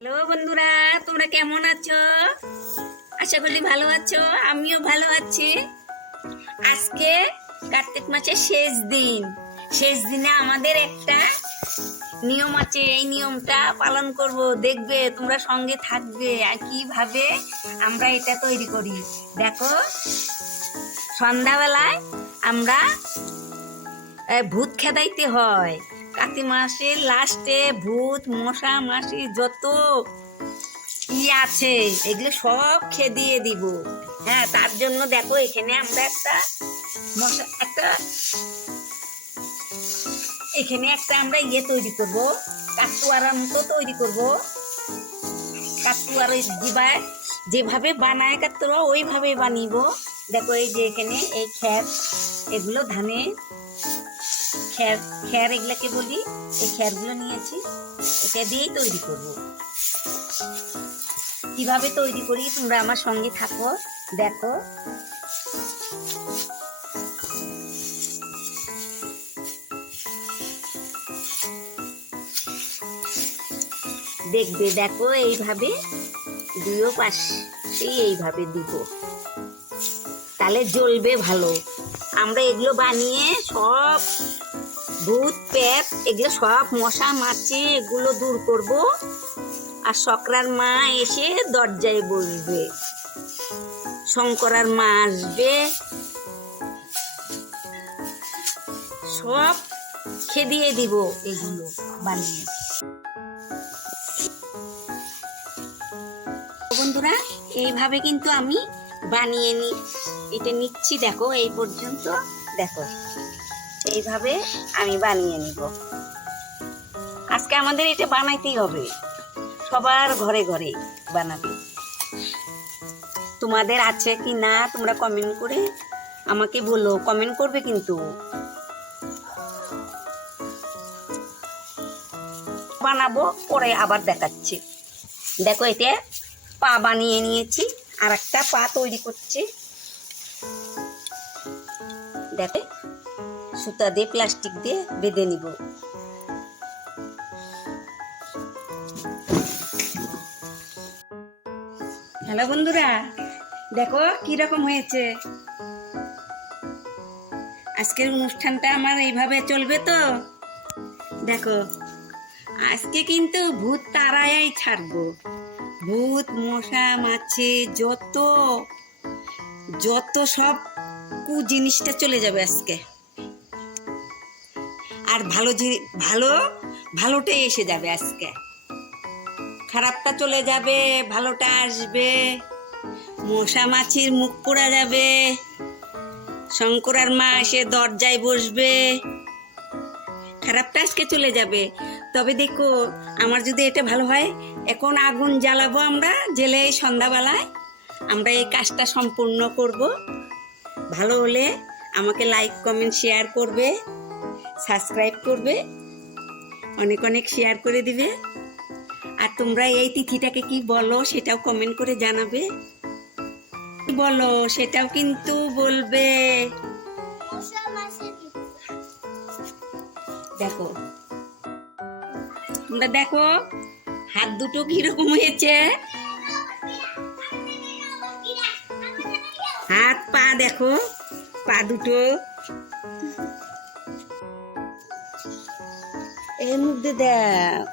Hello বন্ধুরা, তোমরা কেমন আছো? আশা করি ভালো আছো। আমিও ভালো আছি। আজকে কার্তিক মাসের শেষ দিনে আমাদের একটা নিয়ম আছে। এই নিয়মটা পালন করব, দেখবে তোমরা সঙ্গে থাকবে আর কিভাবে আমরা এটা তৈরি করি। দেখো, সন্ধ্যাবেলায় আমরা ভূত খেদাইতে হয়। কার্তিক মাসের লাস্টে ভূত মশা মাসি যত কি আছে এগুলো সব খেদিয়ে দিব। হ্যাঁ, তার জন্য দেখো এখানে আমরা আমরা ইয়ে তৈরি করব, কাতুয়ারা মতো তৈরি করব। কাতুয়ার যেভাবে বানায় কাতুয়া ওইভাবে বানিব। দেখো এই যে এখানে এই এগুলো ধানের খ্যার এগুলাকে বলি। এই খ্যারগুলো নিয়েছি, এটা দিয়েই তৈরি করব। কিভাবে তৈরি করি তোমরা আমার সঙ্গে থাকো, দেখো। দেখবে, দেখো এইভাবে দুইও পাশে এইভাবে দিব, তাহলে জ্বলবে ভালো। আমরা এগুলো বানিয়ে সব ভূত পেট এগুলো সব মশা মাছি এগুলো দূর করব। আর সকরার মা এসে দরজায় বসবে, শঙ্করার মা আসবে, সব খেদিয়ে দিব এগুলো বানিয়ে। বন্ধুরা, এইভাবে কিন্তু আমি বানিয়ে এটা নিচ্ছি। দেখো এই পর্যন্ত, দেখো এইভাবে আমি বানিয়ে নিব। আজকে আমাদের এটা বানাইতেই হবে, সবার ঘরে ঘরে বানাবে। তোমাদের আছে কি না তোমরা কমেন্ট করে আমাকে বলো, কমেন্ট করবে কিন্তু। বানাবো পরে আবার দেখাচ্ছি। দেখো এটা পা বানিয়ে নিয়েছি, আর একটা পা তৈরি করছি। দেখো সুতা দিয়ে প্লাস্টিক দিয়ে বেঁধে নিব। হ্যালো বন্ধুরা, দেখো কিরকম হয়েছে। আজকের অনুষ্ঠানটা আমার এইভাবে চলবে তো। দেখো আজকে কিন্তু ভূত তাড়াই ছাড়বো। ভূত মশা মাছি যত সব জিনিসটা চলে যাবে আজকে। আর ভালোটাই এসে যাবে আজকে। খারাপটা চলে যাবে, ভালোটা আসবে। মশা মাছির মুখ পোড়া যাবে, শঙ্করার মা এসে দরজায় বসবে। খারাপটা আজকে চলে যাবে। তবে দেখো, আমার যদি এটা ভালো হয়, এখন আগুন জ্বালাবো আমরা, জেলে সন্ধ্যাবেলায় আমরা এই কাজটা সম্পূর্ণ করব। ভালো হলে আমাকে লাইক কমেন্ট শেয়ার করবে, সাবস্ক্রাইব করবে, অনেক অনেক শেয়ার করে দিবে। আর তোমরা এই তিথিটাকে কি বলো সেটাও কমেন্ট করে জানাবে। বলো সেটাও কিন্তু বলবে। দেখো তোমরা দেখো হাত দুটো কিরকম হয়েছে, হাত পা দেখো, পা দুটো এর মধ্যে দেখ।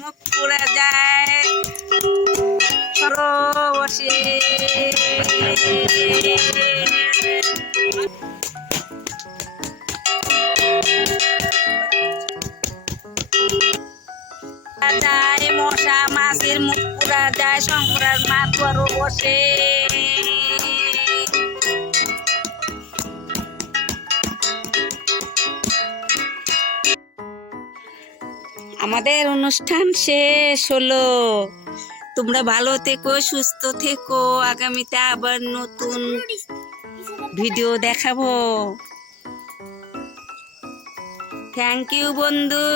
মুখ পুড়ে যায় বসে। যায় মশা মাছের মুখ পুড়া যায়, শঙ্করার মা বসে। আমাদের অনুষ্ঠান শেষ হলো। তোমরা ভালো থেকো, সুস্থ থেকো। আগামীতে আবার নতুন ভিডিও দেখাবো। থ্যাংক ইউ বন্ধু।